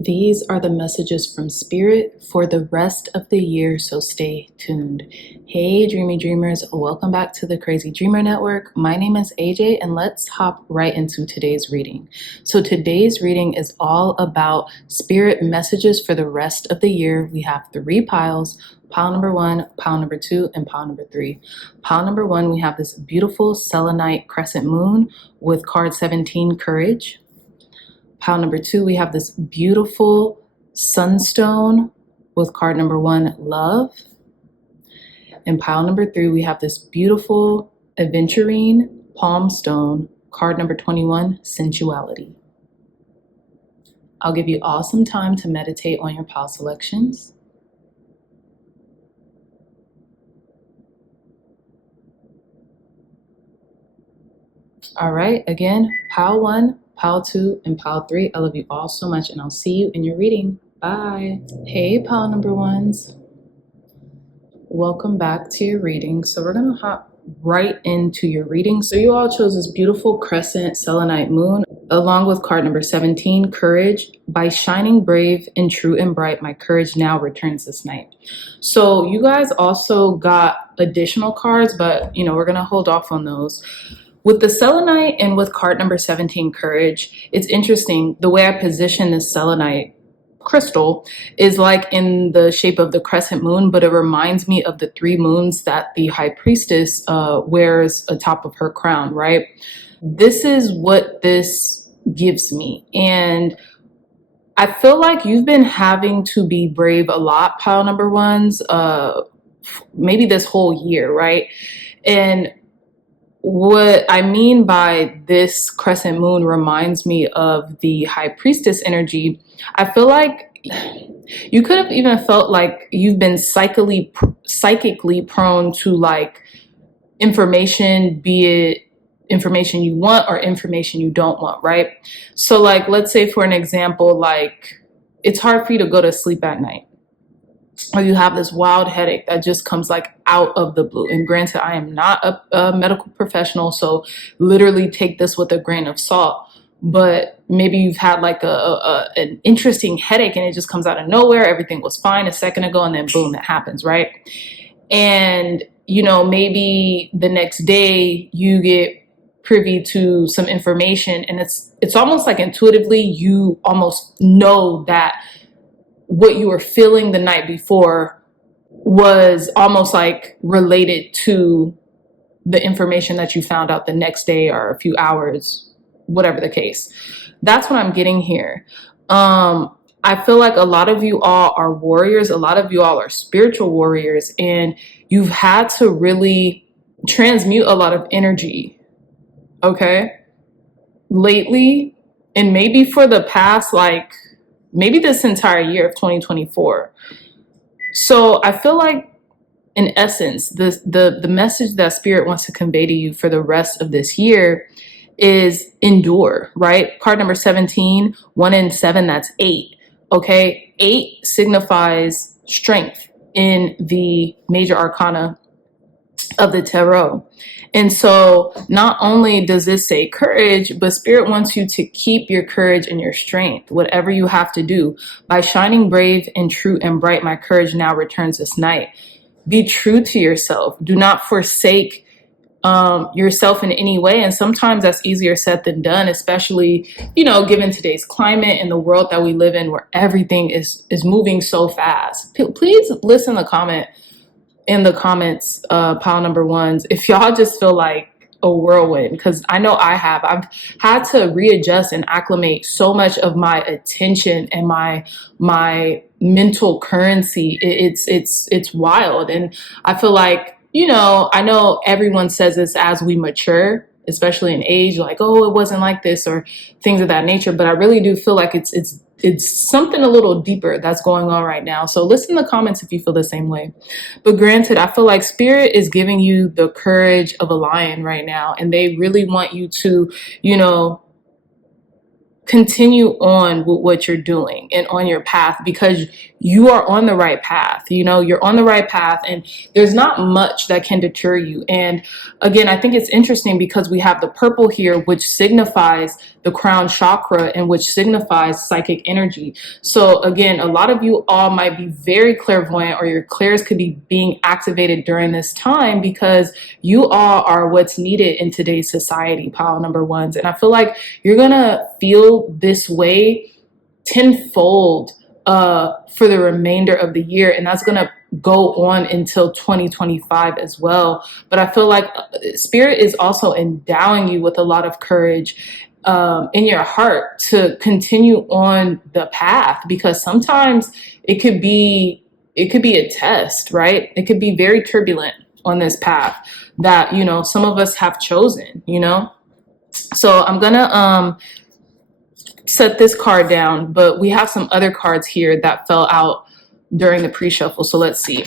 These are the messages from Spirit for the rest of the year, so stay tuned. Hey, dreamy dreamers, welcome back to the Crazy Dreamer Network. My name is AJ, and let's hop right into today's reading. So today's reading is all about Spirit messages for the rest of the year. We have 3 piles. Pile number 1, pile number 2, and pile number 3. Pile number 1, we have this beautiful selenite crescent moon with card 17, courage. Pile number 2, we have this beautiful sunstone with card number 1, love. And pile number 3, we have this beautiful aventurine palm stone, card number 21, sensuality. I'll give you all some time to meditate on your pile selections. All right, again, pile 1, pile 2, and pile 3. I love you all so much, and I'll see you in your reading. Bye. Hey, pile number 1s. Welcome back to your reading. So we're going to hop right into your reading. So you all chose this beautiful crescent selenite moon, along with card number 17, courage. By shining brave and true and bright, my courage now returns this night. So you guys also got additional cards, but we're going to hold off on those. With the selenite and with card number 17, courage, it's interesting. The way I position this selenite crystal is like in the shape of the crescent moon, but it reminds me of the 3 moons that the high priestess wears atop of her crown, right? This is what this gives me. And I feel like you've been having to be brave a lot, pile number 1s, maybe this whole year, right? And what I mean by this crescent moon reminds me of the high priestess energy. I feel like you could have even felt like you've been psychically prone to like information, be it information you want or information you don't want, right? So like, let's say for an example, like it's hard for you to go to sleep at night, or you have this wild headache that just comes like out of the blue. And granted, I am not a medical professional, so literally take this with a grain of salt. But maybe you've had like an interesting headache and it just comes out of nowhere. Everything was fine a second ago and then boom, it happens, right? And maybe the next day you get privy to some information, and it's almost like intuitively you almost know that what you were feeling the night before was almost like related to the information that you found out the next day or a few hours, whatever the case. That's what I'm getting here. I feel like a lot of you all are warriors. A lot of you all are spiritual warriors, and you've had to really transmute a lot of energy, okay? Lately, and maybe for the past, maybe this entire year of 2024. So I feel like, in essence, the message that Spirit wants to convey to you for the rest of this year is endure, right? Card number 17, 1 and 7, that's 8. Okay, 8 signifies strength in the major arcana of the tarot. And so not only does this say courage, but Spirit wants you to keep your courage and your strength, whatever you have to do. By shining brave and true and bright, my courage now returns this night. Be true to yourself. Do not forsake yourself in any way. And sometimes that's easier said than done, especially, given today's climate and the world that we live in, where everything is moving so fast. Please listen to in the comments, pile number 1s, if y'all just feel like a whirlwind, because I know I've had to readjust and acclimate so much of my attention and my mental currency. It's wild. And I feel like, I know everyone says this as we mature, especially in age, like, oh, it wasn't like this or things of that nature. But I really do feel like it's something a little deeper that's going on right now. So listen in the comments if you feel the same way. But granted, I feel like Spirit is giving you the courage of a lion right now. And they really want you to, continue on with what you're doing and on your path, because you are on the right path. You know, you're on the right path, and there's not much that can deter you. And again, I think it's interesting because we have the purple here, which signifies the crown chakra and which signifies psychic energy. So again, a lot of you all might be very clairvoyant, or your clairs could be being activated during this time, because you all are what's needed in today's society, pile number ones. And I feel like you're gonna feel this way tenfold for the remainder of the year, and that's gonna go on until 2025 as well. But I feel like Spirit is also endowing you with a lot of courage in your heart to continue on the path, because sometimes it could be a test, right? It could be very turbulent on this path that, you know, some of us have chosen, you know. So I'm gonna set this card down, but we have some other cards here that fell out during the pre-shuffle. So let's see.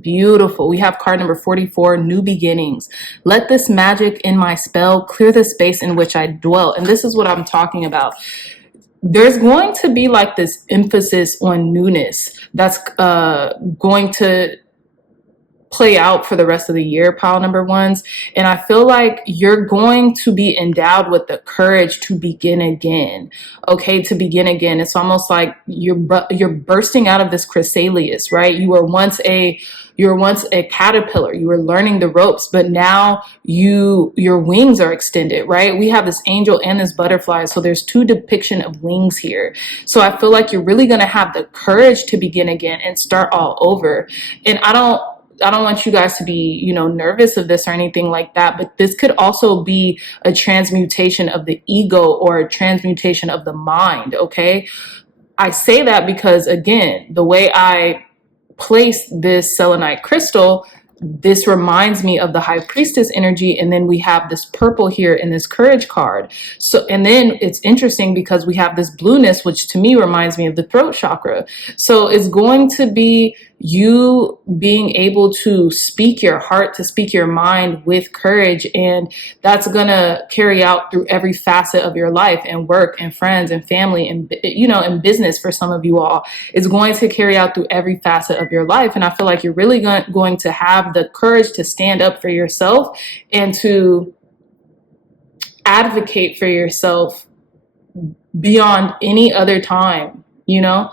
Beautiful. We have card number 44, New Beginnings. Let this magic in my spell clear the space in which I dwell. And this is what I'm talking about. There's going to be like this emphasis on newness that's going to play out for the rest of the year, pile number ones. And I feel like you're going to be endowed with the courage to begin again. Okay, to begin again. It's almost like you're bursting out of this chrysalis, right? You were once a caterpillar. You were learning the ropes, but now your wings are extended, right? We have this angel and this butterfly, so there's two depiction of wings here. So I feel like you're really going to have the courage to begin again and start all over. And I don't want you guys to be, you know, nervous of this or anything like that, but this could also be a transmutation of the ego or a transmutation of the mind, okay? I say that because, again, the way I place this selenite crystal, this reminds me of the high priestess energy, and then we have this purple here in this courage card. So, and then it's interesting because we have this blueness, which to me reminds me of the throat chakra. So it's going to be you being able to speak your heart, to speak your mind with courage, and that's gonna carry out through every facet of your life, and work and friends and family and, you know, and business. For some of you all, it's going to carry out through every facet of your life. And I feel like you're really going to have the courage to stand up for yourself and to advocate for yourself beyond any other time, you know.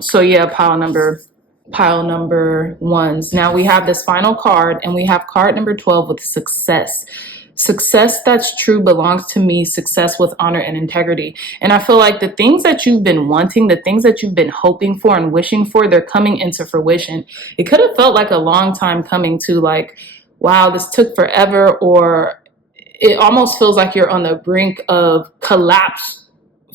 So yeah, pile number ones. Now we have this final card, and we have card number 12 with success. Success that's true belongs to me, success with honor and integrity. And I feel like the things that you've been wanting, the things that you've been hoping for and wishing for, they're coming into fruition. It could have felt like a long time coming to, like, wow, this took forever, or it almost feels like you're on the brink of collapse,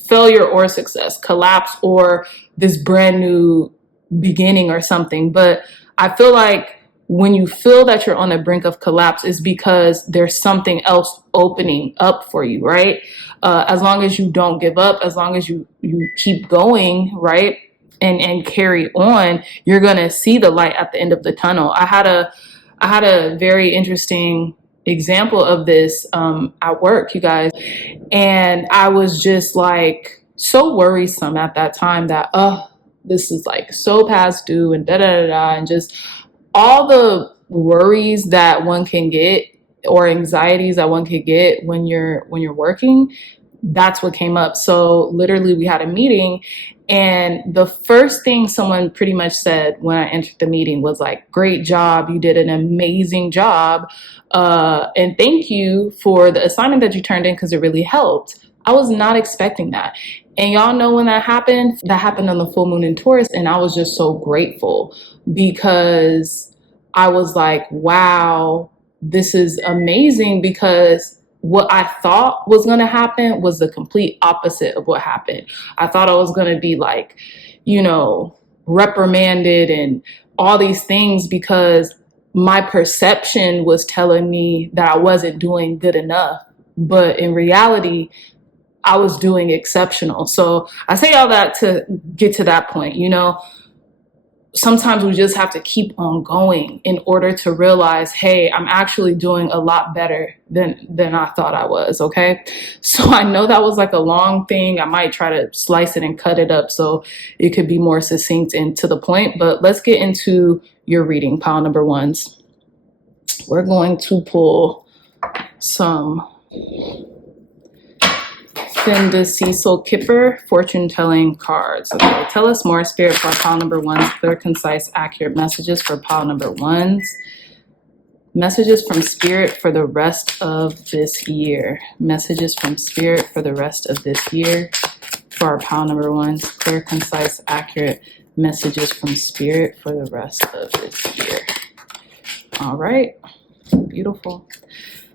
failure or success, collapse or this brand new beginning or something. But I feel like when you feel that you're on the brink of collapse, is because there's something else opening up for you, right? As long as you don't give up, as long as you keep going, right, and carry on, you're gonna see the light at the end of the tunnel. I had a very interesting example of this at work, you guys, and I was just like so worrisome at that time that this is like so past due and da da da da, and just all the worries that one can get, or anxieties that one could get when you're working. That's what came up. So literally we had a meeting, and the first thing someone pretty much said when I entered the meeting was like, great job, you did an amazing job, and thank you for the assignment that you turned in, because it really helped. I was not expecting that. And y'all know when that happened on the full moon in Taurus, and I was just so grateful, because I was like, wow, this is amazing, because what I thought was going to happen was the complete opposite of what happened. I thought I was going to be like, you know, reprimanded and all these things, because my perception was telling me that I wasn't doing good enough. But in reality, I was doing exceptional. So I say all that to get to that point, you know. sometimes we just have to keep on going in order to realize, hey, I'm actually doing a lot better than I thought I was, okay? So I know that was like a long thing. I might try to slice it and cut it up so it could be more succinct and to the point, but let's get into your reading, pile number ones. We're going to pull some Then the Cecil Kipper fortune-telling cards. Okay, tell us more, Spirit, for pile number ones. Clear, concise, accurate messages for pile number ones. Messages from Spirit for the rest of this year. Messages from Spirit for the rest of this year for our pile number ones. Clear, concise, accurate messages from Spirit for the rest of this year. All right, beautiful.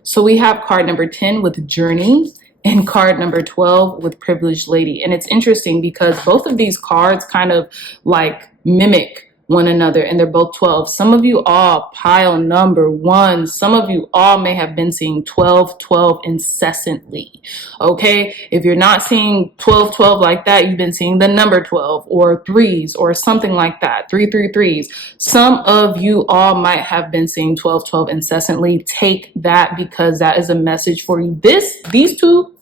So we have card number 10 with Journey, and card number 12 with Privileged Lady. And it's interesting because both of these cards kind of like mimic one another, and they're both 12. Some of you all pile number one, some of you all may have been seeing 12, 12 incessantly. Okay, if you're not seeing 12, 12 like that, you've been seeing the number 12 or threes or something like that, 3, 3, 3s. Some of you all might have been seeing 12, 12 incessantly. Take that, because that is a message for you. These two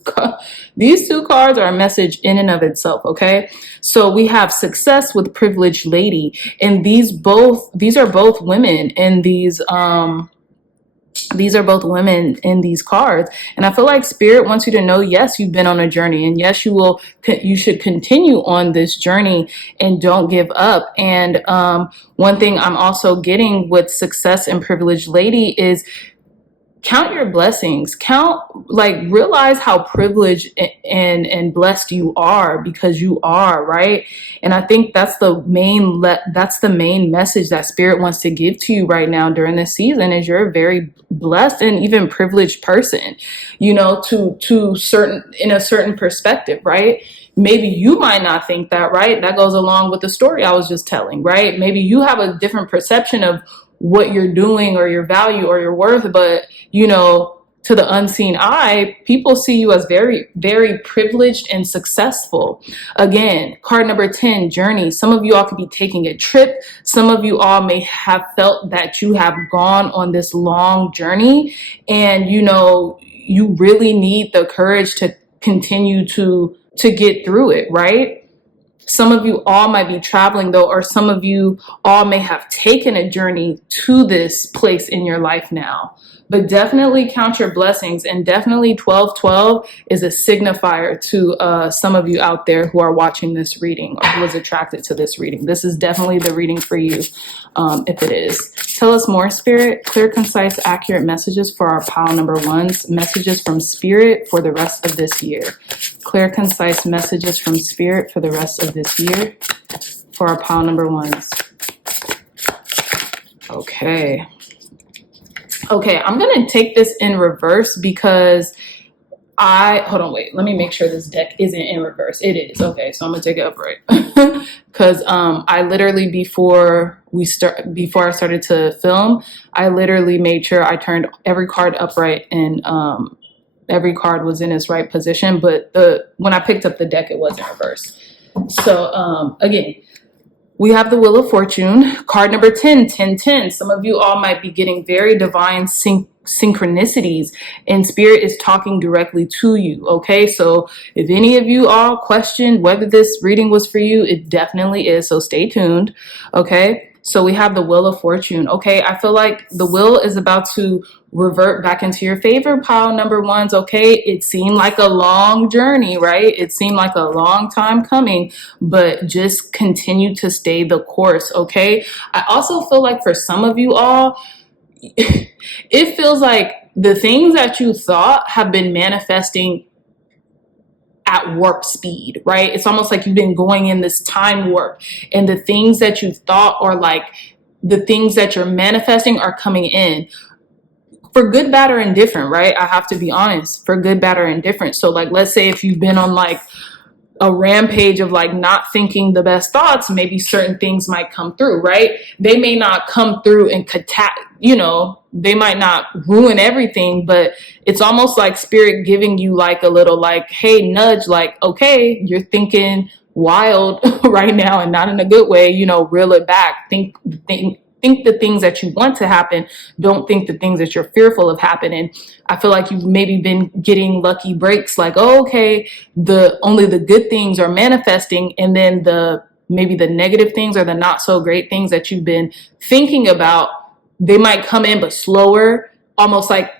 cards are a message in and of itself. Okay, so we have Success with Privileged Lady, and these are both women in these cards. And I feel like Spirit wants you to know, yes, you've been on a journey, and yes, you should continue on this journey and don't give up. And one thing I'm also getting with Success and Privileged Lady is count your blessings. Realize how privileged and blessed you are, because you are, right? And I think that's the main message that Spirit wants to give to you right now during this season, is you're a very blessed and even privileged person, in a certain perspective, right? Maybe you might not think that, right? That goes along with the story I was just telling, right? Maybe you have a different perception of what you're doing or your value or your worth, but to the unseen eye, people see you as very, very privileged and successful. Again, card number 10, Journey. Some of you all could be taking a trip. Some of you all may have felt that you have gone on this long journey, and you really need the courage to continue to get through it, right? Some of you all might be traveling though, or some of you all may have taken a journey to this place in your life now. But definitely count your blessings, and definitely 1212 is a signifier to some of you out there who are watching this reading or who was attracted to this reading. This is definitely the reading for you, if it is. Tell us more, Spirit. Clear, concise, accurate messages for our pile number ones. Messages from Spirit for the rest of this year. Clear, concise messages from Spirit for the rest of this year for our pile number ones. Okay, I'm going to take this in reverse because hold on, wait, let me make sure this deck isn't in reverse. It is. Okay, so I'm going to take it upright because I literally, before I started to film, I literally made sure I turned every card upright and every card was in its right position, but when I picked up the deck, it was in reverse. So again, we have the Wheel of Fortune, card number 10, 10, 10. Some of you all might be getting very divine synchronicities, and Spirit is talking directly to you. Okay, so if any of you all questioned whether this reading was for you, it definitely is. So stay tuned. Okay, so we have the Wheel of Fortune. Okay, I feel like the wheel is about to revert back into your favor, pile number ones. Okay, it seemed like a long journey, right? It seemed like a long time coming, but just continue to stay the course. Okay, I also feel like for some of you all, it feels like the things that you thought have been manifesting at warp speed, right? It's almost like you've been going in this time warp, and the things that you thought are like the things that you're manifesting are coming in. For good, bad, or indifferent, right? I have to be honest, for good, bad, or indifferent. So like, let's say if you've been on like a rampage of like not thinking the best thoughts, maybe certain things might come through, right? They may not come through and they might not ruin everything, but it's almost like spirit giving you like a little like, hey, nudge, like, okay, you're thinking wild right now, and not in a good way, reel it back. Think the things that you want to happen. Don't think the things that you're fearful of happening. I feel like you've maybe been getting lucky breaks, like, oh, okay, only the good things are manifesting, and then maybe the negative things or the not so great things that you've been thinking about, they might come in but slower, almost like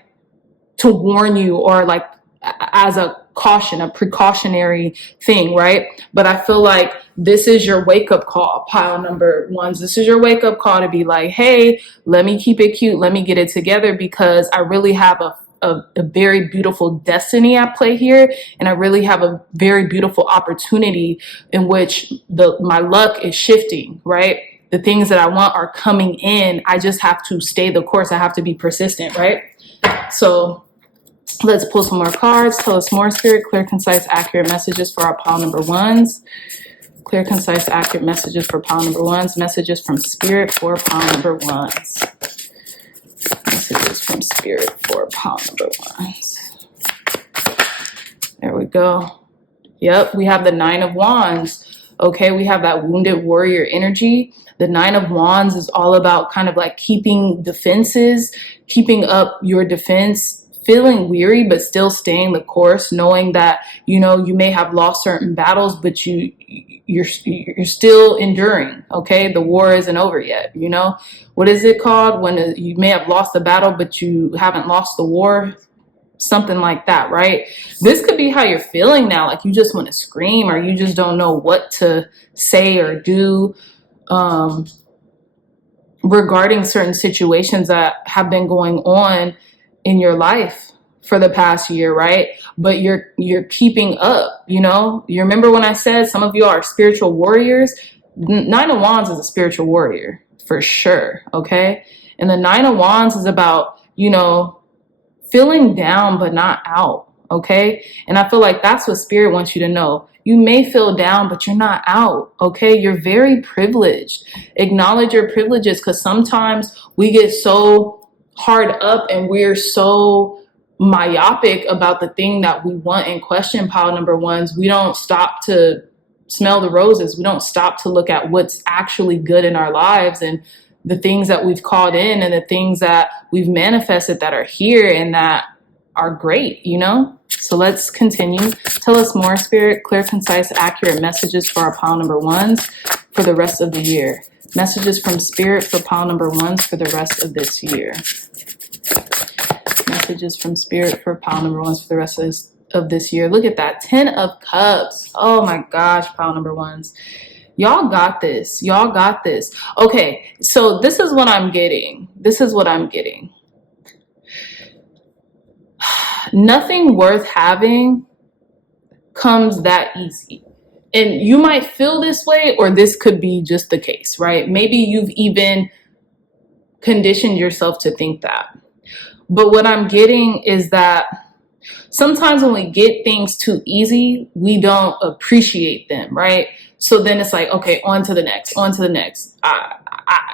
to warn you, or like as a caution, a precautionary thing, right? But I feel like this is your wake-up call, pile number ones. This is your wake-up call to be like, hey, let me keep it cute, let me get it together, because I really have a very beautiful destiny at play here, and I really have a very beautiful opportunity in which my luck is shifting, right? The things that I want are coming in. I just have to stay the course. I have to be persistent, right? So let's pull some more cards. Tell us more, Spirit. Clear, concise, accurate messages for our pile number ones. Clear, concise, accurate messages for pile number ones. Messages from Spirit for pile number ones. Messages from Spirit for pile number ones. There we go. Yep, we have the Nine of Wands. Okay, we have that wounded warrior energy. The Nine of Wands is all about kind of like keeping defenses, keeping up your defense, feeling weary, but still staying the course, knowing that, you may have lost certain battles, but you're still enduring. Okay. The war isn't over yet. What is it called when you may have lost the battle, but you haven't lost the war? Something like that, right? This could be how you're feeling now. Like you just want to scream, or you just don't know what to say or do, regarding certain situations that have been going on in your life for the past year, right? But you're keeping up, You remember when I said some of you are spiritual warriors? Nine of Wands is a spiritual warrior for sure, okay? And the Nine of Wands is about, feeling down but not out, okay? And I feel like that's what Spirit wants you to know. You may feel down, but you're not out, okay? You're very privileged. Acknowledge your privileges, because sometimes we get so hard up and we're so myopic about the thing that we want and question, pile number ones. We don't stop to smell the roses. We don't stop to look at what's actually good in our lives, and the things that we've called in, and the things that we've manifested that are here and that are great, So let's continue. Tell us more, Spirit. Clear, concise, accurate messages for our pile number ones for the rest of the year. Messages from Spirit for pile number ones for the rest of this year. Messages from Spirit for pile number ones for the rest of this year. Look at that. 10 of Cups. Oh my gosh, pile number ones. Y'all got this. Y'all got this. Okay, so this is what I'm getting. Nothing worth having comes that easy. And you might feel this way, or this could be just the case, right? Maybe you've even conditioned yourself to think that. But what I'm getting is that sometimes when we get things too easy, we don't appreciate them, right? So then it's like, okay, on to the next.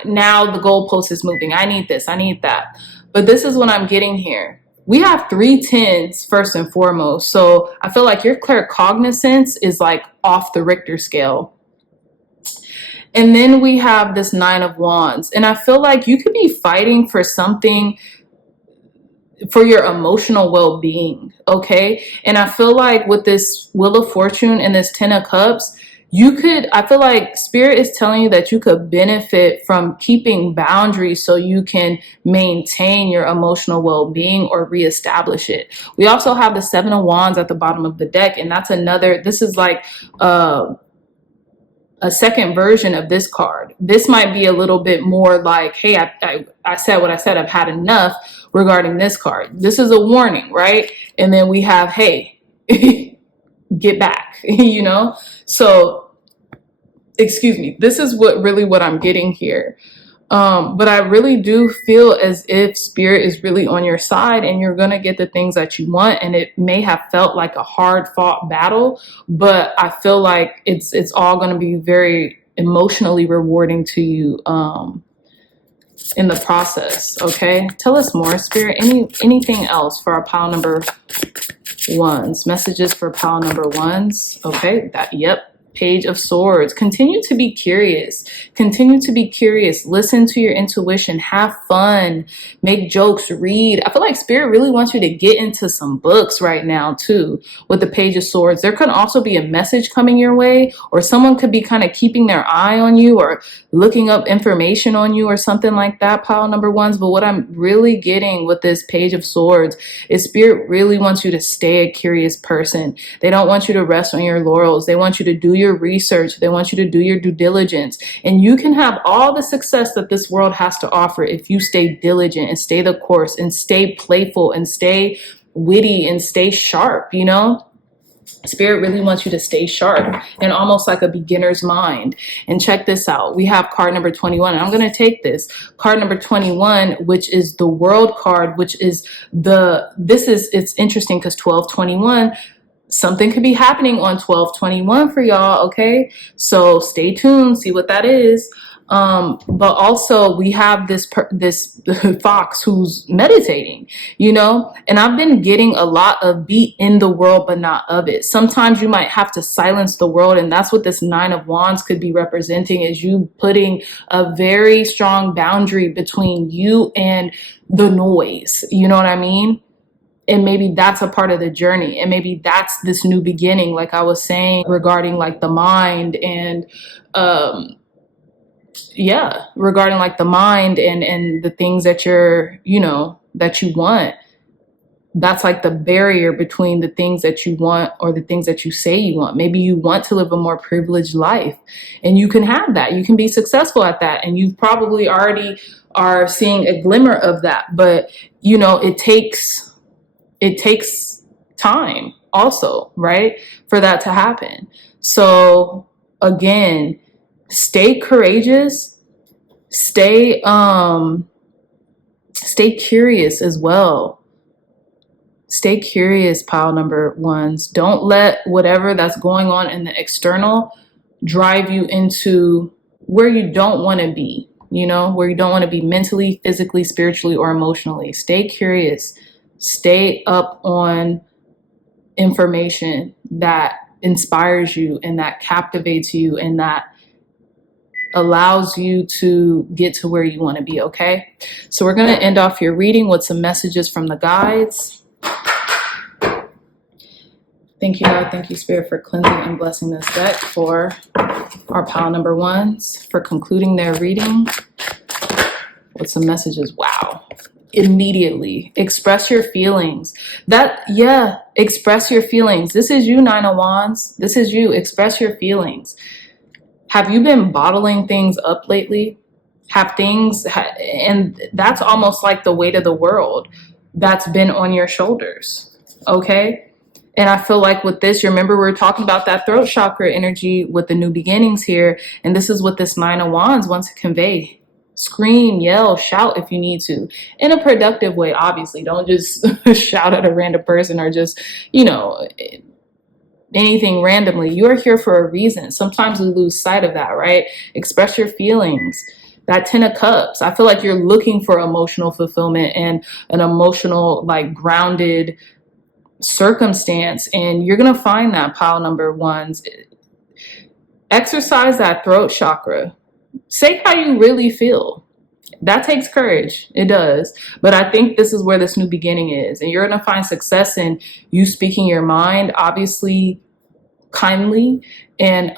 Now the goalpost is moving. I need this, I need that. But this is what I'm getting here. We have 3 10s first and foremost. So I feel like your claircognizance is like off the Richter scale. And then we have this 9 of Wands. And I feel like you could be fighting for something for your emotional well-being, okay? And I feel like with this Wheel of Fortune and this 10 of Cups, I feel like Spirit is telling you that you could benefit from keeping boundaries so you can maintain your emotional well-being or reestablish it. We also have the 7 of Wands at the bottom of the deck, and this is like a second version of this card. This might be a little bit more like, hey, I said what I said, I've had enough regarding this card. This is a warning, right? And then we have, hey, get back, So, excuse me, this is what I'm getting here. But I really do feel as if spirit is really on your side and you're going to get the things that you want. And it may have felt like a hard fought battle, but I feel like it's all going to be very emotionally rewarding to you, in the process. Okay. Tell us more, spirit. Anything else for our pile number ones? Messages for pile number ones. Okay. Yep. Page of Swords. Continue to be curious. Continue to be curious. Listen to your intuition. Have fun. Make jokes. Read. I feel like spirit really wants you to get into some books right now too with the Page of Swords. There could also be a message coming your way, or someone could be kind of keeping their eye on you or looking up information on you or something like that, pile number ones. But what I'm really getting with this Page of Swords is spirit really wants you to stay a curious person. They don't want you to rest on your laurels. They want you to do your research. They want you to do your due diligence. And you can have all the success that this world has to offer if you stay diligent and stay the course and stay playful and stay witty and stay sharp, you know? Spirit really wants you to stay sharp and almost like a beginner's mind. And check this out. We have card number 21. And I'm going to take this. Card number 21, which is the World card, which is it's interesting because 1221, something could be happening on 1221 for y'all, okay? So stay tuned, see what that is. But also we have this fox who's meditating, you know, and I've been getting a lot of be in the world, but not of it. Sometimes you might have to silence the world. And that's what this Nine of Wands could be representing, is you putting a very strong boundary between you and the noise. You know what I mean? And maybe that's a part of the journey. And maybe that's this new beginning, like I was saying, regarding like the mind and, regarding like the mind and the things that you're, you know, that you want. That's like the barrier between the things that you want or the things that you say you want. Maybe you want to live a more privileged life, and you can have that. You can be successful at that. And you probably already are seeing a glimmer of that. But, you know, it takes time also, right, for that to happen. So again, stay courageous, stay curious as well. Stay curious, pile number ones. Don't let whatever that's going on in the external drive you into where you don't want to be, you know, where you don't want to be mentally, physically, spiritually, or emotionally. Stay curious. Stay up on information that inspires you and that captivates you and that allows you to get to where you want to be, okay? So we're going to end off your reading with some messages from the guides. Thank you, God. Thank you, Spirit, for cleansing and blessing this deck, for our pile number ones, for concluding their reading with some messages. Wow. Immediately express your feelings. Express your feelings. This is you, Nine of Wands. This is you. Express your feelings. Have you been bottling things up lately? And that's almost like the weight of the world that's been on your shoulders. Okay. And I feel like with this, you remember we were talking about that throat chakra energy with the new beginnings here. And this is what this Nine of Wands wants to convey. Scream, yell, shout if you need to, in a productive way. Obviously, don't just shout at a random person or just, you know, anything randomly. You are here for a reason. Sometimes we lose sight of that, right? Express your feelings. That 10 of Cups, I feel like you're looking for emotional fulfillment and an emotional, like, grounded circumstance, and you're going to find that, pile number ones. Exercise that throat chakra. Say how you really feel. That takes courage. It does. But I think this is where this new beginning is. And you're going to find success in you speaking your mind, obviously kindly and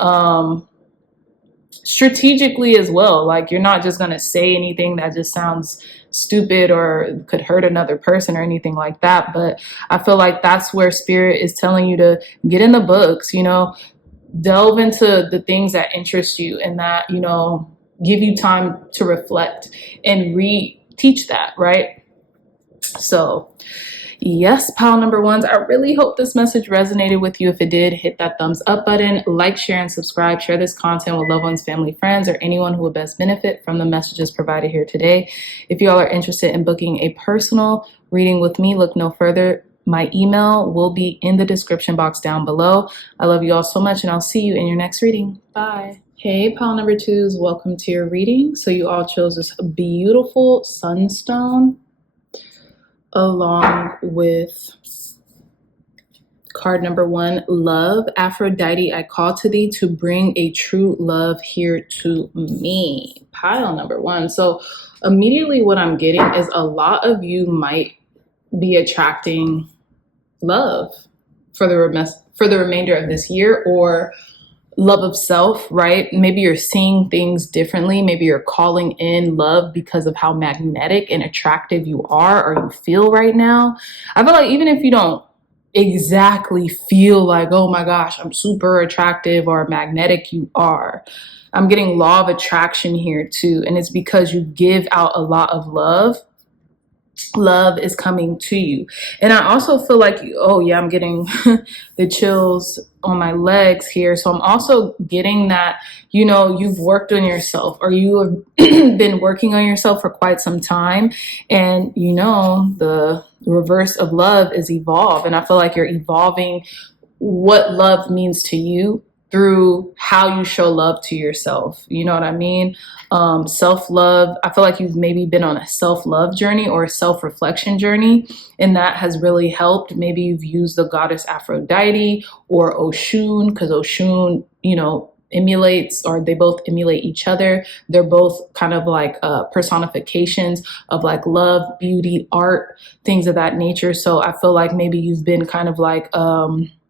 strategically as well. Like, you're not just going to say anything that just sounds stupid or could hurt another person or anything like that. But I feel like that's where Spirit is telling you to get in the books, you know, delve into the things that interest you and that, you know, give you time to reflect and teach that, right? So Yes, pile number ones, I really hope this message resonated with you. If it did, hit that thumbs up button, like, share, and subscribe. Share this content with loved ones, family, friends, or anyone who would best benefit from the messages provided here today. If you all are interested in booking a personal reading with me, look no further. My email will be in the description box down below. I love you all so much, and I'll see you in your next reading. Bye. Hey, pile number twos, welcome to your reading. So you all chose this beautiful sunstone along with card number one, love. Aphrodite, I call to thee to bring a true love here to me. Pile number one. So immediately what I'm getting is a lot of you might be attracting love for the remainder of this year, or love of self, right? Maybe you're seeing things differently. Maybe you're calling in love because of how magnetic and attractive you are or you feel right now. I feel like even if you don't exactly feel like, oh my gosh, I'm super attractive or magnetic, you are. I'm getting law of attraction here too. And it's because you give out a lot of love. Love is coming to you. And I also feel like, oh yeah, I'm getting the chills on my legs here. So I'm also getting that, you know, you've worked on yourself, or you have been working on yourself for quite some time. And you know, the reverse of love is evolve. And I feel like you're evolving what love means to you through how you show love to yourself. You know what I mean? Self-love. I feel like you've maybe been on a self-love journey or a self-reflection journey, and that has really helped. Maybe you've used the goddess Aphrodite or Oshun, because Oshun, you know, emulates, or they both emulate each other. They're both kind of like personifications of like love, beauty, art, things of that nature. So I feel like maybe you've been kind of like,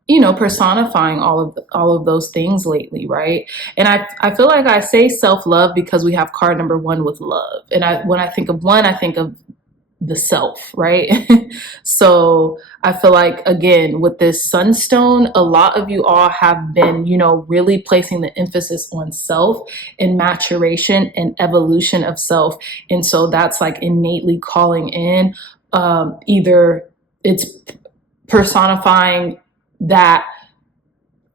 you know, personifying all of those things lately, right? And I feel like I say self-love because we have card number one with love. And when I think of one, I think of the self, right? So I feel like, again, with this sunstone, a lot of you all have been, you know, really placing the emphasis on self and maturation and evolution of self. And so that's like innately calling in, either it's personifying that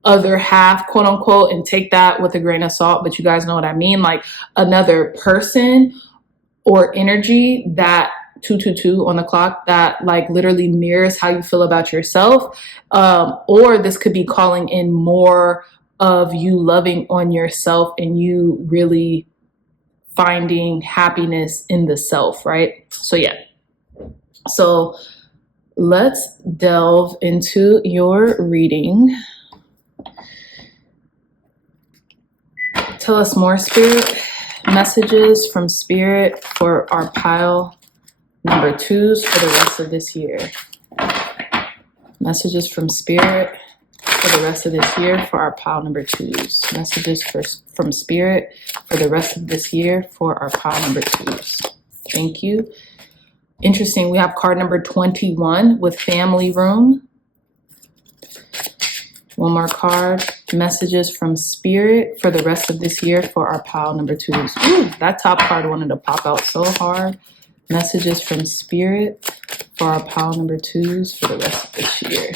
other half, quote unquote, and take that with a grain of salt, but you guys know what I mean, like another person or energy, that 222 on the clock, that like literally mirrors how you feel about yourself. Or this could be calling in more of you loving on yourself and you really finding happiness in the self, right? So yeah, so let's delve into your reading. Tell us more, Spirit. Messages from Spirit for our pile number twos for the rest of this year. Messages from Spirit for the rest of this year for our pile number twos. Messages from Spirit for the rest of this year for our pile number twos. Thank you. Interesting. We have card number 21 with family room. One more card. Messages from Spirit for the rest of this year for our pile number twos. Ooh, that top card wanted to pop out so hard. Messages from Spirit for our pile number twos for the rest of this year.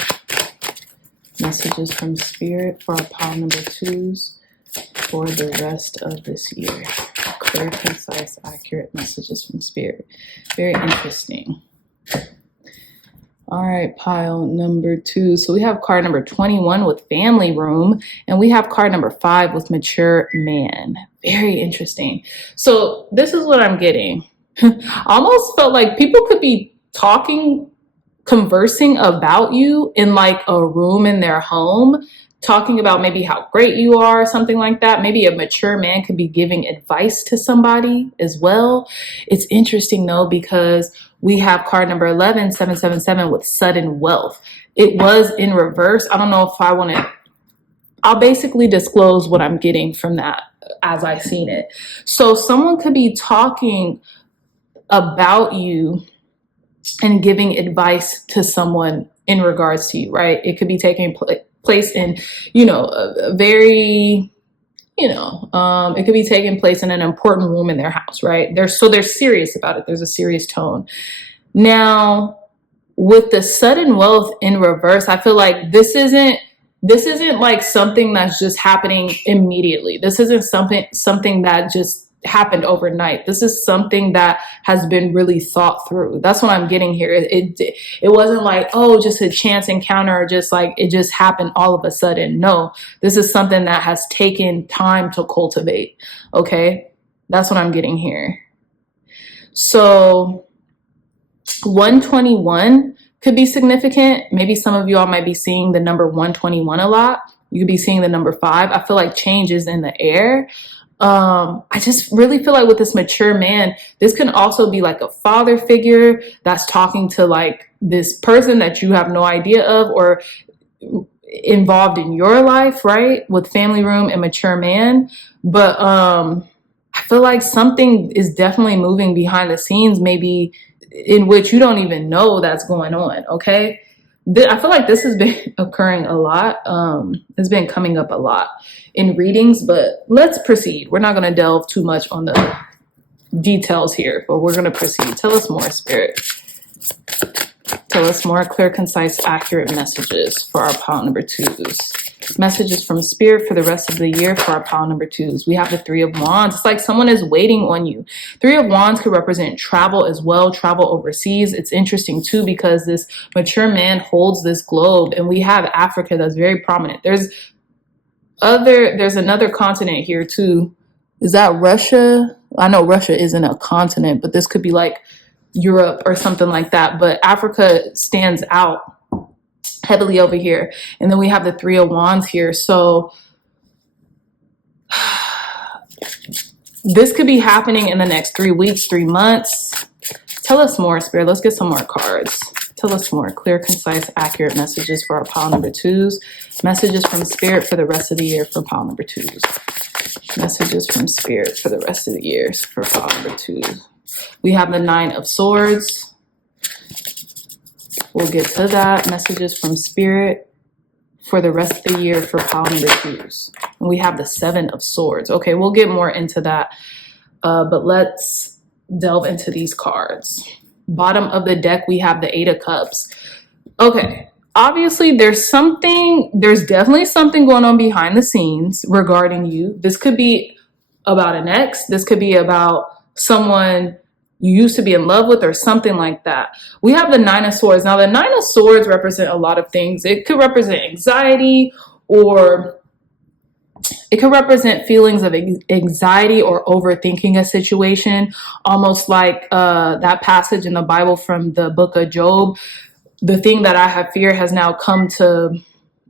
Messages from Spirit for our pile number twos for the rest of this year. Clear, concise, accurate messages from Spirit. Very interesting. All right, pile number two. So we have card number 21 with family room, and we have card number 5 with mature man. Very interesting. So this is what I'm getting. I almost felt like people could be conversing about you in like a room in their home, talking about maybe how great you are, something like that. Maybe a mature man could be giving advice to somebody as well. It's interesting though, because we have card number 11, 777 with sudden wealth. It was in reverse. I don't know if I want to, I'll basically disclose what I'm getting from that as I seen it. So someone could be talking about you and giving advice to someone in regards to you, right? It could be taking place in, you know, a very, you know, it could be taking place in an important room in their house, right? They're serious about it. There's a serious tone. Now, with the sudden wealth in reverse, I feel like this isn't like something that's just happening immediately. This isn't something that just happened overnight. This is something that has been really thought through. That's what I'm getting here. It wasn't like, oh, just a chance encounter, or just like it just happened all of a sudden. No, this is something that has taken time to cultivate. Okay, that's what I'm getting here. So 121 could be significant. Maybe some of you all might be seeing the number 121 a lot. You could be seeing the number 5. I feel like change is in the air. I just really feel like with this mature man, this can also be like a father figure that's talking to like this person that you have no idea of, or involved in your life, right? With family room and mature man. But I feel like something is definitely moving behind the scenes, maybe in which you don't even know that's going on. Okay. I feel like this has been occurring a lot. It's been coming up a lot in readings, but let's proceed. We're not going to delve too much on the details here, but we're going to proceed. Tell us more, Spirit. Tell us more clear, concise, accurate messages for our pile number 2s. Messages from Spirit for the rest of the year for our pile number 2s. We have the 3 of Wands. It's like someone is waiting on you. 3 of Wands could represent travel as well, travel overseas. It's interesting too, because this mature man holds this globe, and we have Africa that's very prominent. There's another continent here too. Is that Russia? I know Russia isn't a continent, but this could be like Europe or something like that. But Africa stands out heavily over here. And then we have the 3 of Wands here. So this could be happening in the next 3 weeks, 3 months. Tell us more, Spirit. Let's get some more cards. Tell us more clear, concise, accurate messages for our pile number 2s. Messages from Spirit for the rest of the year for pile number 2s. Messages from Spirit for the rest of the year for pile number 2s. We have the 9 of Swords. We'll get to that. Messages from Spirit for the rest of the year for pile number 2s. And we have the 7 of Swords. Okay, we'll get more into that. But let's delve into these cards. Bottom of the deck, we have the 8 of Cups. Okay, obviously there's definitely something going on behind the scenes regarding you. This could be about an ex. This could be about someone you used to be in love with or something like that. We have the 9 of Swords. Now, the 9 of Swords represent a lot of things. It could represent anxiety, or it could represent feelings of anxiety or overthinking a situation, almost like that passage in the Bible from the book of Job. The thing that I have feared has now come to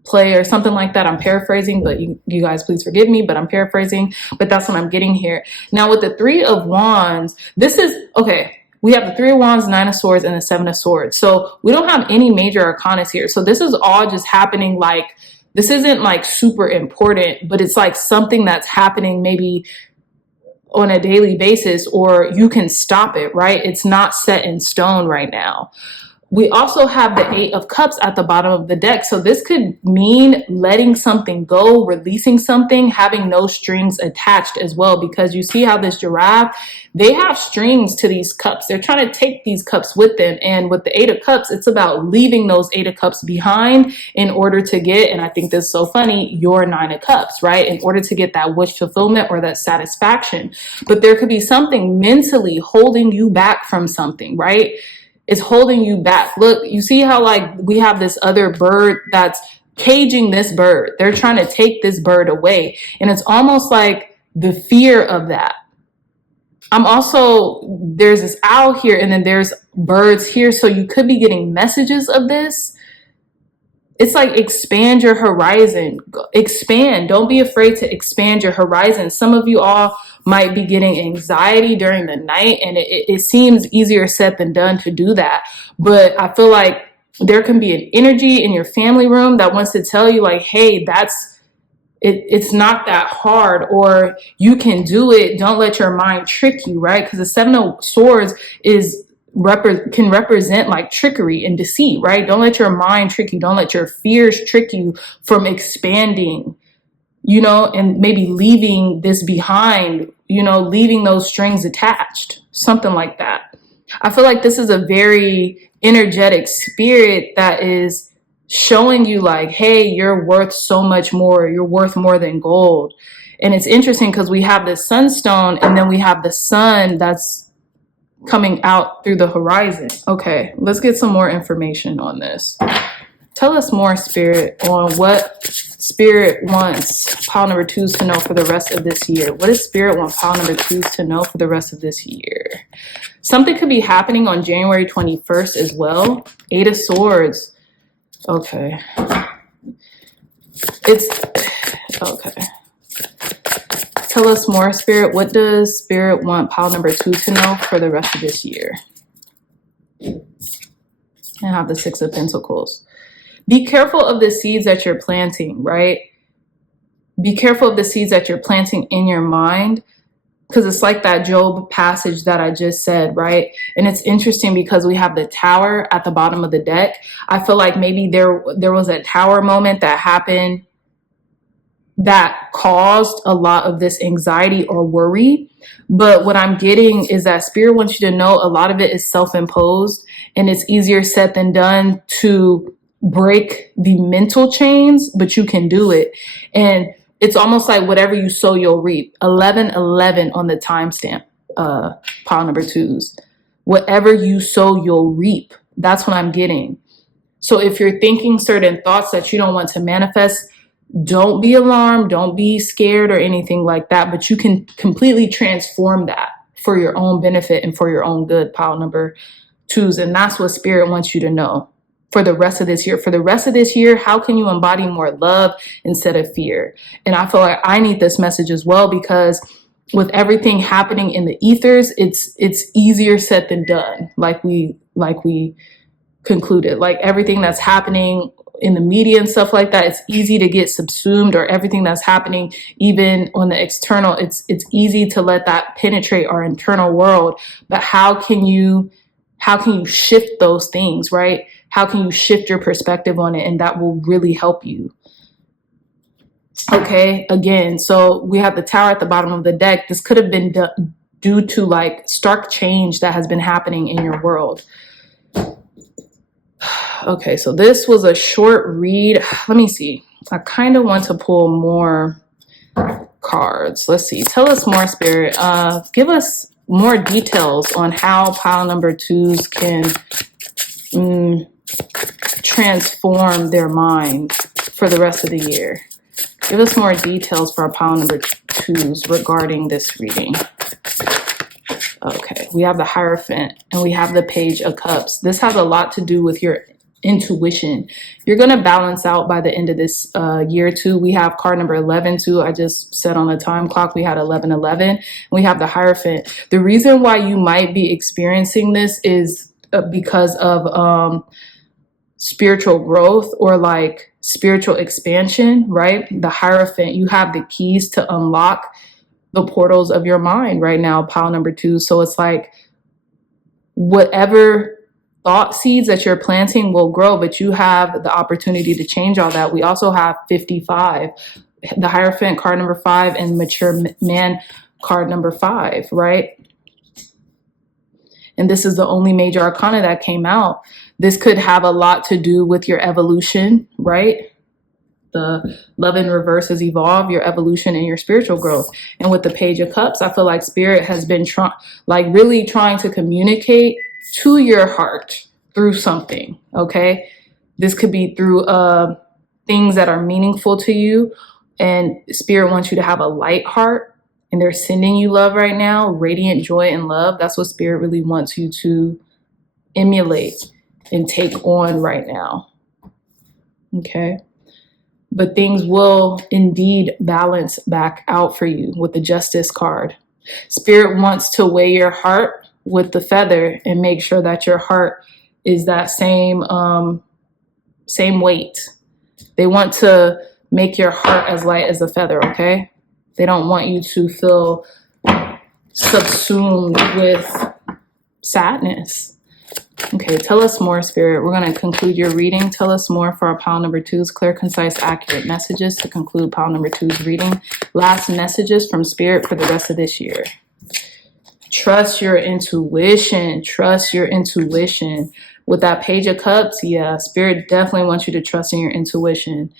play, or something like that. I'm paraphrasing, but you guys please forgive me, but I'm paraphrasing. But that's what I'm getting here. Now with the 3 of Wands, this is, okay, we have the 3 of Wands, 9 of Swords, and the 7 of Swords. So we don't have any major arcanas here. So this is all just happening, like, this isn't like super important, but it's like something that's happening maybe on a daily basis, or you can stop it, right? It's not set in stone right now. We also have the 8 of Cups at the bottom of the deck. So this could mean letting something go, releasing something, having no strings attached as well. Because you see how this giraffe, they have strings to these cups. They're trying to take these cups with them. And with the 8 of Cups, it's about leaving those 8 of Cups behind in order to get, and I think this is so funny, your 9 of Cups, right? In order to get that wish fulfillment or that satisfaction. But there could be something mentally holding you back from something, right? It's holding you back. Look, you see how like we have this other bird that's caging this bird. They're trying to take this bird away. And it's almost like the fear of that. There's this owl here, and then there's birds here. So you could be getting messages of this. It's like expand your horizon. Expand. Don't be afraid to expand your horizon. Some of you all might be getting anxiety during the night, and it seems easier said than done to do that. But I feel like there can be an energy in your family room that wants to tell you like, hey, it's not that hard, or you can do it. Don't let your mind trick you, right? Because the 7 of Swords can represent like trickery and deceit, right? Don't let your mind trick you. Don't let your fears trick you from expanding, and maybe leaving this behind, leaving those strings attached, something like that. I feel like this is a very energetic spirit that is showing you like, hey, you're worth so much more. You're worth more than gold. And it's interesting because we have the sunstone and then we have the sun that's coming out through the horizon. Okay, let's get some more information on this. Tell us more, Spirit, on what Spirit wants pile number 2s to know for the rest of this year. What does Spirit want pile number 2s to know for the rest of this year? Something could be happening on January 21st as well. 8 of Swords. Okay. Okay. Tell us more, Spirit. What does Spirit want pile number 2 to know for the rest of this year? And have the 6 of Pentacles. Be careful of the seeds that you're planting, right? Be careful of the seeds that you're planting in your mind, because it's like that Job passage that I just said, right? And it's interesting because we have the Tower at the bottom of the deck. I feel like maybe there was a Tower moment that happened that caused a lot of this anxiety or worry. But what I'm getting is that Spirit wants you to know a lot of it is self-imposed, and it's easier said than done to break the mental chains, but you can do it. And it's almost like whatever you sow, you'll reap. 11:11 on the timestamp, pile number 2s. Whatever you sow, you'll reap. That's what I'm getting. So if you're thinking certain thoughts that you don't want to manifest, don't be alarmed, don't be scared or anything like that, but you can completely transform that for your own benefit and for your own good, pile number 2s. And that's what Spirit wants you to know for the rest of this year. For the rest of this year, how can you embody more love instead of fear? And I feel like I need this message as well, because with everything happening in the ethers, it's easier said than done. Like we concluded, like everything that's happening in the media and stuff like that, it's easy to get subsumed, or everything that's happening even on the external, it's easy to let that penetrate our internal world. But how can you shift those things, right? How can you shift your perspective on it? And that will really help you. Okay, again, so we have the Tower at the bottom of the deck. This could have been due to like stark change that has been happening in your world. Okay, so this was a short read. Let me see. I kind of want to pull more cards. Let's see. Tell us more, Spirit. Give us more details on how pile number 2s can transform their mind for the rest of the year. Give us more details for our pile number 2s regarding this reading. Okay, we have the Hierophant and we have the Page of Cups. This has a lot to do with your intuition. You're going to balance out by the end of this year too. We have card number 11 too. I just said on the time clock we had 11:11. We have the Hierophant. The reason why you might be experiencing this is because of spiritual growth or like spiritual expansion, right? The Hierophant, you have the keys to unlock the portals of your mind right now, pile number 2. So it's like whatever thought seeds that you're planting will grow, but you have the opportunity to change all that. We also have 55, the Hierophant card number 5, and Mature Man card number 5, right? And this is the only major arcana that came out. This could have a lot to do with your evolution, right? The Love in Reverse is evolve, your evolution and your spiritual growth. And with the Page of Cups, I feel like Spirit has been really trying to communicate to your heart through something, okay? This could be through things that are meaningful to you, and Spirit wants you to have a light heart, and they're sending you love right now, radiant joy and love. That's what Spirit really wants you to emulate and take on right now, okay? But things will indeed balance back out for you with the Justice card. Spirit wants to weigh your heart with the feather and make sure that your heart is that same weight. They want to make your heart as light as a feather, okay? They don't want you to feel subsumed with sadness. Okay, tell us more, Spirit. We're going to conclude your reading. Tell us more for our pile number 2's clear, concise, accurate messages to conclude pile number 2's reading. Last messages from Spirit for the rest of this year. trust your intuition. Trust your intuition. With that Page of Cups, yeah, Spirit definitely wants you to trust in your intuition,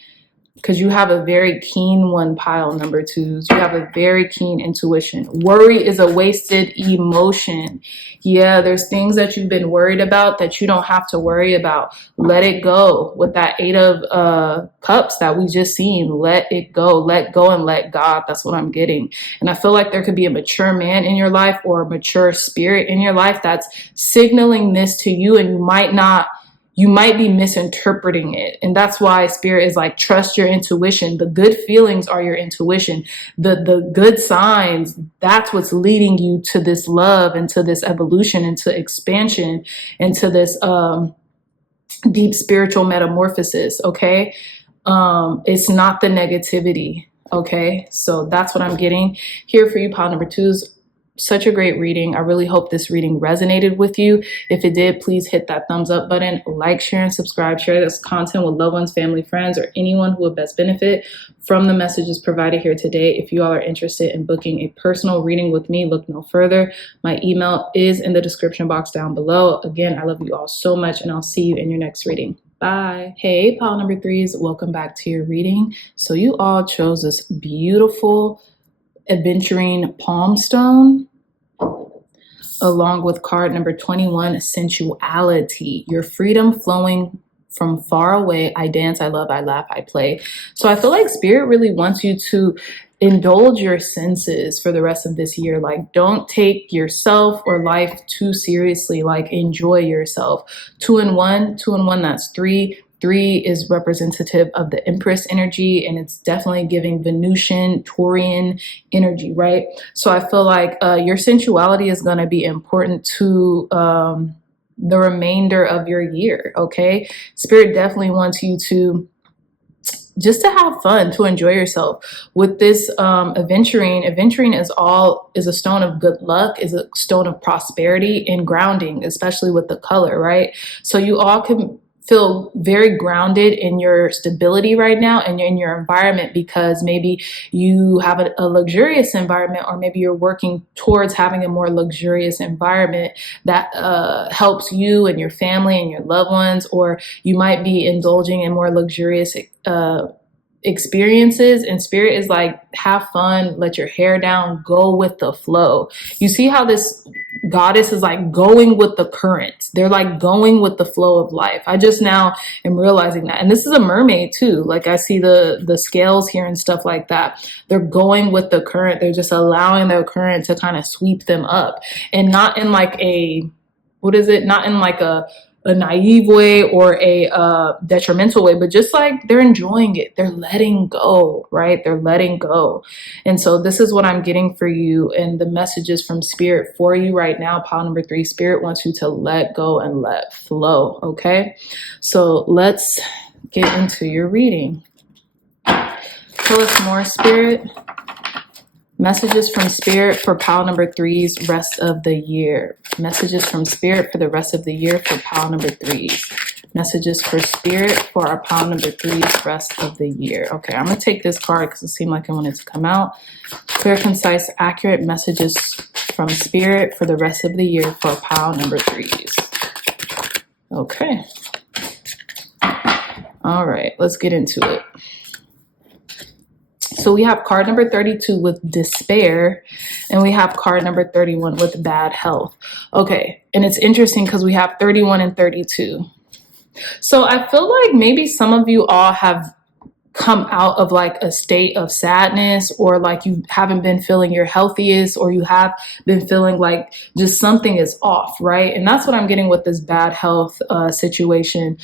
because you have a very keen one, pile number twos. You have a very keen intuition. Worry is a wasted emotion. Yeah, there's things that you've been worried about that you don't have to worry about. Let it go. With that Eight of Cups that we just seen, let it go. Let go and let God. That's what I'm getting. And I feel like there could be a mature man in your life or a mature spirit in your life that's signaling this to you, and you might be misinterpreting it. And that's why Spirit is like, trust your intuition. The good feelings are your intuition. The good signs, that's what's leading you to this love and to this evolution and to expansion and to this deep spiritual metamorphosis, okay? It's not the negativity, okay? So that's what I'm getting here for you, pile number twos. Such a great reading. I really hope this reading resonated with you. If it did, please hit that thumbs up button, like, share, and subscribe. Share this content with loved ones, family, friends, or anyone who would best benefit from the messages provided here today. If you all are interested in booking a personal reading with me, look no further. My email is in the description box down below. Again, I love you all so much, and I'll see you in your next reading. Bye. Hey, pile number threes, welcome back to your reading. So you all chose this beautiful aventurine palm stone, along with card number 21, sensuality, your freedom flowing from far away. I dance, I love, I laugh, I play. So I feel like Spirit really wants you to indulge your senses for the rest of this year. Like, don't take yourself or life too seriously. Like, enjoy yourself. 2 and 1, that's 3. 3 is representative of the Empress energy, and it's definitely giving Venusian, Taurian energy, right? So I feel like your sensuality is going to be important to the remainder of your year, okay? Spirit definitely wants you to just to have fun, to enjoy yourself. With this aventurine is a stone of good luck, is a stone of prosperity and grounding, especially with the color, right? So you all can feel very grounded in your stability right now and in your environment, because maybe you have a luxurious environment, or maybe you're working towards having a more luxurious environment that helps you and your family and your loved ones, or you might be indulging in more luxurious experiences. And Spirit is like, have fun, let your hair down, go with the flow. You see how this goddess is like going with the current. They're like going with the flow of life. I just now am realizing that. And this is a mermaid too. Like, I see the scales here and stuff like that. They're going with the current. They're just allowing the current to kind of sweep them up, and not in like not in like a naive way or a detrimental way, but just like they're enjoying it. They're letting go, right? They're letting go. And so this is what I'm getting for you, and the messages from Spirit for you right now. Pile number 3, Spirit wants you to let go and let flow, okay? So let's get into your reading. Tell us more, Spirit. Messages from Spirit for pile number 3's rest of the year. Messages from Spirit for the rest of the year for pile number 3's. Messages for Spirit for our pile number 3's rest of the year. Okay, I'm going to take this card because it seemed like I wanted to come out. Clear, concise, accurate messages from Spirit for the rest of the year for pile number 3's. Okay. All right, let's get into it. So we have card number 32 with despair, and we have card number 31 with bad health. Okay, and it's interesting because we have 31 and 32. So I feel like maybe some of you all have come out of like a state of sadness, or like you haven't been feeling your healthiest, or you have been feeling like just something is off, right? And that's what I'm getting with this bad health situation.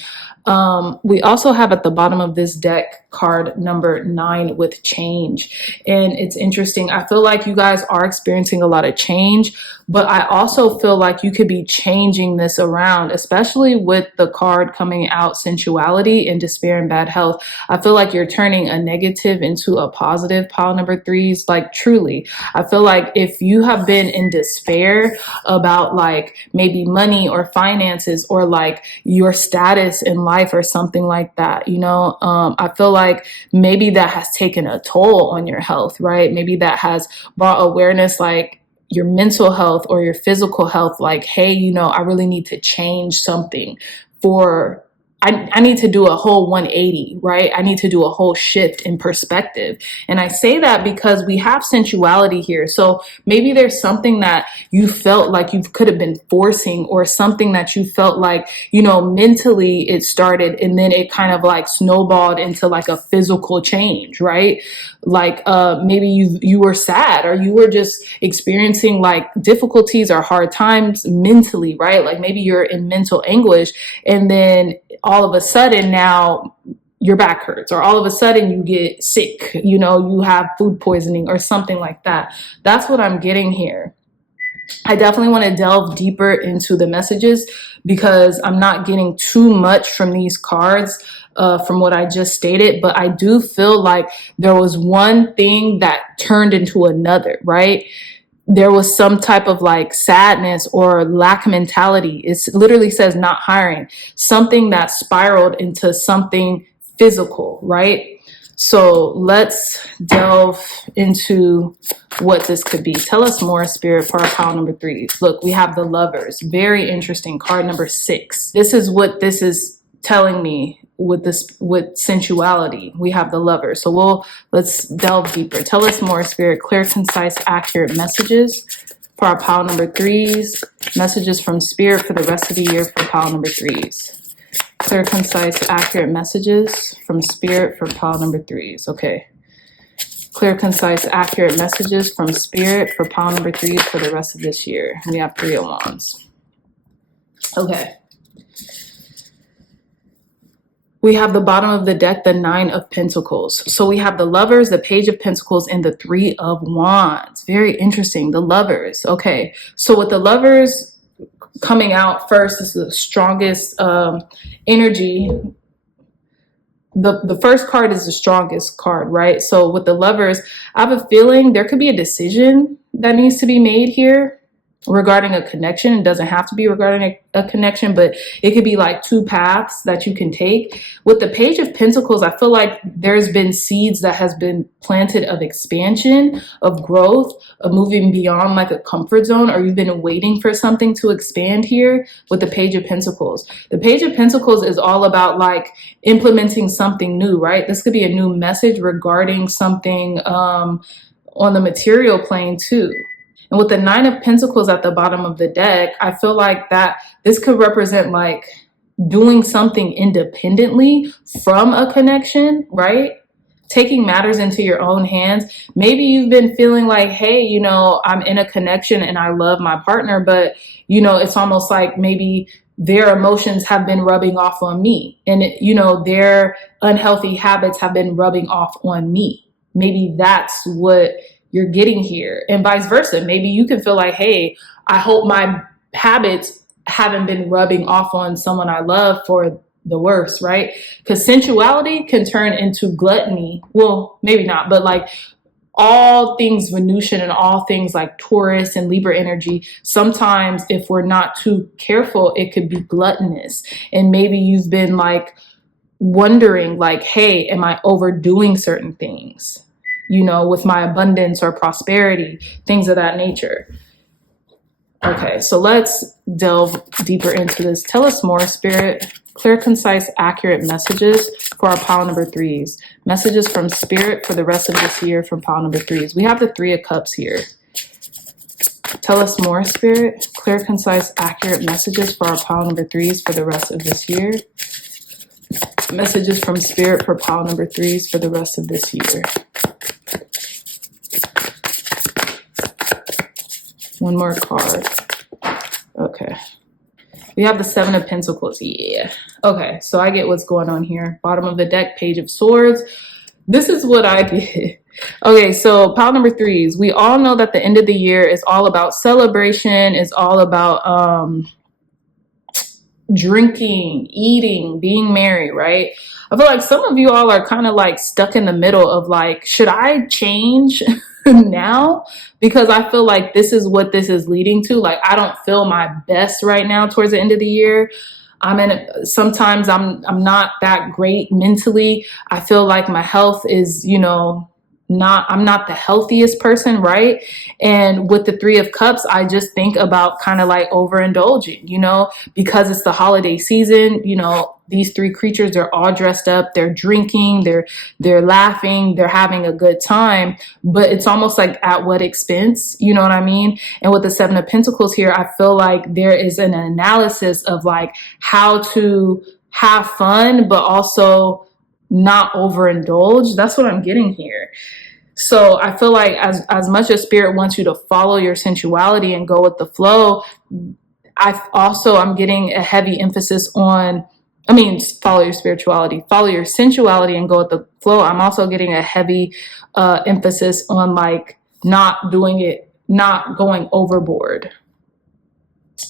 We also have at the bottom of this deck card number 9 with change. And it's interesting. I feel like you guys are experiencing a lot of change, but I also feel like you could be changing this around, especially with the card coming out, sensuality and despair and bad health. I feel like you're turning a negative into a positive, pile number 3's. Like, truly, I feel like if you have been in despair about like maybe money or finances, or like your status in life or something like that, you know, I feel like maybe that has taken a toll on your health, right? Maybe that has brought awareness, like, your mental health or your physical health, like, hey, you know, I really need to change something for, I need to do a whole 180, right? I need to do a whole shift in perspective. And I say that because we have sensuality here. So maybe there's something that you felt like you could have been forcing, or something that you felt like, you know, mentally it started and then it kind of like snowballed into like a physical change, right? Like maybe you were sad, or you were just experiencing like difficulties or hard times mentally, right? Like maybe you're in mental anguish, and then all of a sudden now your back hurts, or all of a sudden you get sick, you know, you have food poisoning or something like that. That's what I'm getting here. I definitely want to delve deeper into the messages, because I'm not getting too much from these cards from what I just stated, but I do feel like there was one thing that turned into another, right? There was some type of like sadness or lack mentality. It literally says not hiring, something that spiraled into something physical, right? So let's delve into what this could be. Tell us more, Spirit, for our pile number 3. Look, we have the Lovers. Very interesting. Card number 6. This is what this is telling me with sensuality. We have the Lovers. So let's delve deeper. Tell us more, Spirit. Clear, concise, accurate messages for our pile number 3s. Messages from Spirit for the rest of the year for pile number 3s. Clear, concise, accurate messages from Spirit for pile number 3s. Okay. Clear, concise, accurate messages from Spirit for pile number 3s for the rest of this year. We have 3 of Wands. Okay. We have the bottom of the deck, the 9 of Pentacles. So we have the Lovers, the Page of Pentacles, and the 3 of Wands. Very interesting. The Lovers. Okay. So with the Lovers coming out first, this is the strongest energy. The first card is the strongest card, right? So with the Lovers, I have a feeling there could be a decision that needs to be made here regarding a connection. It doesn't have to be regarding a connection, but it could be like 2 paths that you can take. With the Page of Pentacles, I feel like there's been seeds that has been planted of expansion, of growth, of moving beyond like a comfort zone, or you've been waiting for something to expand here with the Page of Pentacles. The Page of Pentacles is all about like implementing something new, right? This could be a new message regarding something on the material plane too. And with the 9 of Pentacles at the bottom of the deck, I feel like that this could represent like doing something independently from a connection, right? Taking matters into your own hands. Maybe you've been feeling like, hey, you know, I'm in a connection and I love my partner, but, you know, it's almost like maybe their emotions have been rubbing off on me, and, you know, their unhealthy habits have been rubbing off on me. Maybe that's what you're getting here, and vice versa. Maybe you can feel like, hey, I hope my habits haven't been rubbing off on someone I love for the worse, right? Because sensuality can turn into gluttony. Well, maybe not, but like all things Venusian and all things like Taurus and Libra energy, sometimes if we're not too careful, it could be gluttonous. And maybe you've been like wondering like, hey, am I overdoing certain things? You know, with my abundance or prosperity, things of that nature. Okay, so let's delve deeper into this. Tell us more, Spirit. Clear, concise, accurate messages for our pile number 3s. Messages from Spirit for the rest of this year from pile number 3s. We have the 3 of Cups here. Tell us more, Spirit. Clear, concise, accurate messages for our pile number 3s for the rest of this year. Messages from Spirit for pile number 3s for the rest of this year. One more card. Okay. We have the 7 of Pentacles. Yeah. Okay. So I get what's going on here. Bottom of the deck, Page of Swords. This is what I get. Okay. So pile number 3s. We all know that the end of the year is all about celebration. It's all about drinking, eating, being merry, right? I feel like some of you all are kind of like stuck in the middle of like, should I change now? Because I feel like this is what this is leading to. Like, I don't feel my best right now towards the end of the year. Sometimes I'm not that great mentally. I feel like my health is, you know, I'm not the healthiest person, right? And with the 3 of Cups, I just think about kind of like overindulging, you know, because it's the holiday season. You know, these 3 creatures are all dressed up, they're drinking, they're laughing, they're having a good time, but it's almost like at what expense, you know what I mean? And with the 7 of Pentacles here, I feel like there is an analysis of like how to have fun, but also not overindulge. That's what I'm getting here. So I feel like as much as Spirit wants you to follow your sensuality and go with the flow, I'm getting a heavy emphasis on, follow your spirituality, follow your sensuality and go with the flow. I'm also getting a heavy emphasis on like not doing it, not going overboard.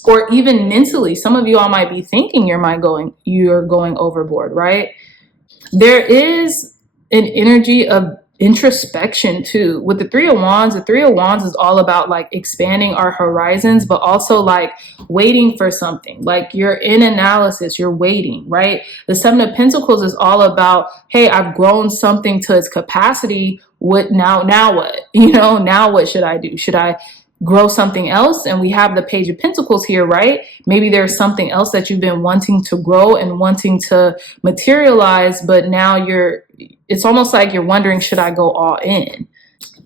Or even mentally, some of you all might be thinking you're going overboard, right? There is an energy of introspection too. With the 3 of Wands, the 3 of Wands is all about like expanding our horizons, but also like waiting for something. Like you're in analysis, you're waiting, right? The 7 of Pentacles is all about, hey, I've grown something to its capacity. What now what? You know, now what should I do? Should I grow something else? And we have the Page of Pentacles here, right? Maybe there's something else that you've been wanting to grow and wanting to materialize, but now it's almost like you're wondering, should I go all in?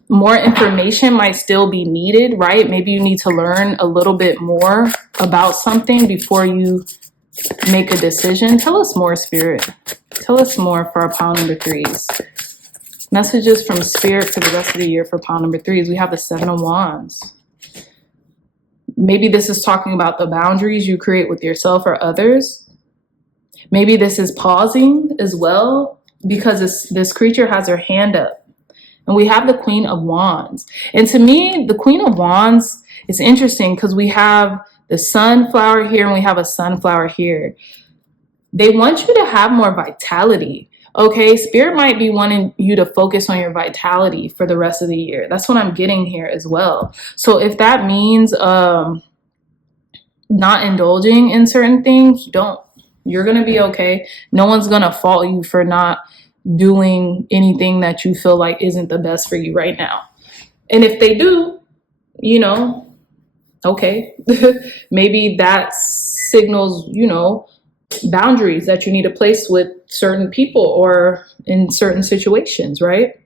More information might still be needed, right? Maybe you need to learn a little bit more about something before you make a decision. Tell us more, Spirit. Tell us more for our pile number 3s. Messages from Spirit for the rest of the year for pile number 3s. We have the 7 of Wands. Maybe this is talking about the boundaries you create with yourself or others. Maybe this is pausing as well, because this creature has her hand up. And we have the Queen of Wands. And to me, the Queen of Wands is interesting because we have the sunflower here and we have a sunflower here. They want you to have more vitality. Okay, Spirit might be wanting you to focus on your vitality for the rest of the year. That's what I'm getting here as well. So if that means not indulging in certain things, don't. You're going to be okay. No one's going to fault you for not doing anything that you feel like isn't the best for you right now. And if they do, you know, okay, maybe that signals, you know, boundaries that you need to place with certain people or in certain situations, right?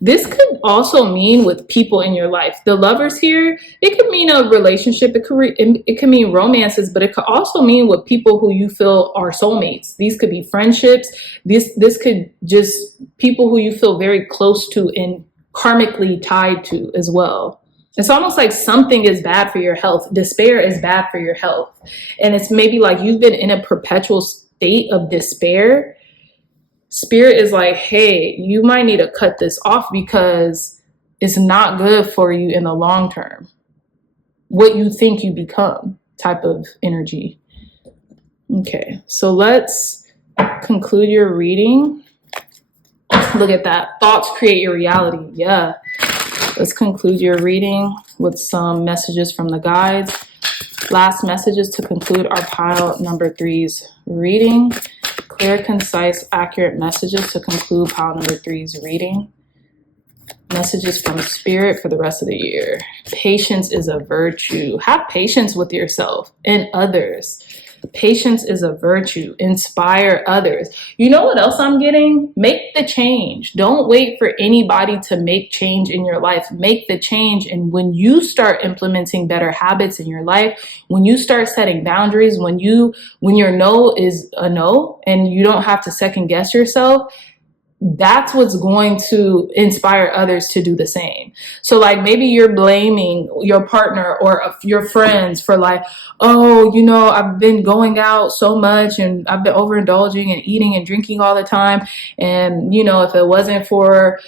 This could also mean with people in your life. The Lovers here, it could mean a relationship. It could mean romances, but it could also mean with people who you feel are soulmates. These could be friendships. This could just people who you feel very close to and karmically tied to as well. It's almost like something is bad for your health. Despair is bad for your health. And it's maybe like you've been in a perpetual state of despair. Spirit is like, hey, you might need to cut this off because it's not good for you in the long term. What you think you become type of energy. Okay, so let's conclude your reading. Look at that. Thoughts create your reality. Yeah. Let's conclude your reading with some messages from the guides. Last messages to conclude our pile number 3's reading. Clear, concise, accurate messages to conclude pile number 3's reading. Messages from Spirit for the rest of the year. Patience is a virtue. Have patience with yourself and others. Patience is a virtue. Inspire others. You know what else I'm getting? Make the change. Don't wait for anybody to make change in your life. Make the change. And when you start implementing better habits in your life, when you start setting boundaries, when your no is a no and you don't have to second guess yourself, that's what's going to inspire others to do the same. So like maybe you're blaming your partner or your friends for like, oh, you know, I've been going out so much and I've been overindulging and eating and drinking all the time. And, you know, if it wasn't for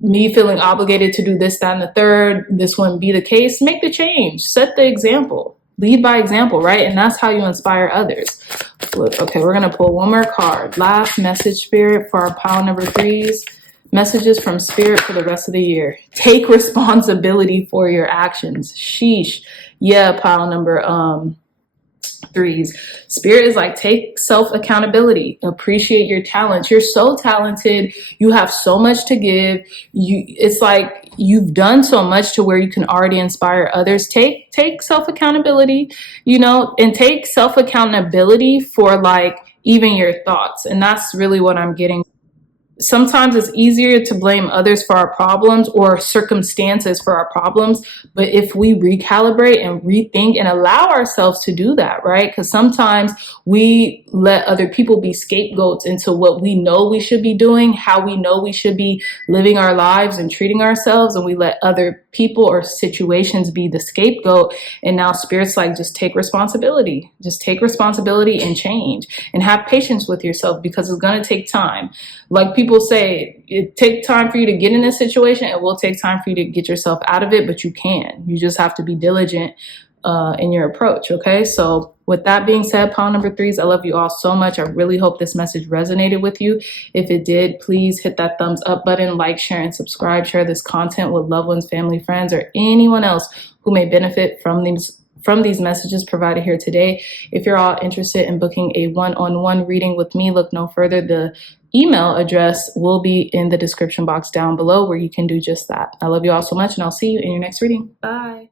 me feeling obligated to do this, that, and the third, this wouldn't be the case. Make the change. Set the example. Lead by example, right? And that's how you inspire others. Okay, we're going to pull one more card. Last message, Spirit, for our pile number 3's. Messages from Spirit for the rest of the year. Take responsibility for your actions. Sheesh. Yeah, pile number threes. Spirit is like, take self-accountability, appreciate your talents. You're so talented. You have so much to give. It's like you've done so much to where you can already inspire others. Take self-accountability, and take self-accountability for like even your thoughts. And that's really what I'm getting. Sometimes it's easier to blame others for our problems or circumstances for our problems. But if we recalibrate and rethink and allow ourselves to do that, right? Because sometimes we let other people be scapegoats into what we know we should be doing, how we know we should be living our lives and treating ourselves. And we let other people or situations be the scapegoat. And now Spirit's like, just take responsibility. Just take responsibility and change, and have patience with yourself, because it's going to take time. Like people say, it takes time for you to get in this situation. It will take time for you to get yourself out of it, but you can. You just have to be diligent in your approach, okay? So with that being said, pile number threes, I love you all so much. I really hope this message resonated with you. If it did, please hit that thumbs up button, like, share, and subscribe. Share this content with loved ones, family, friends, or anyone else who may benefit from these messages provided here today. If you're all interested in booking a one-on-one reading with me, look no further. The email address will be in the description box down below, where you can do just that. I love you all so much, and I'll see you in your next reading. Bye.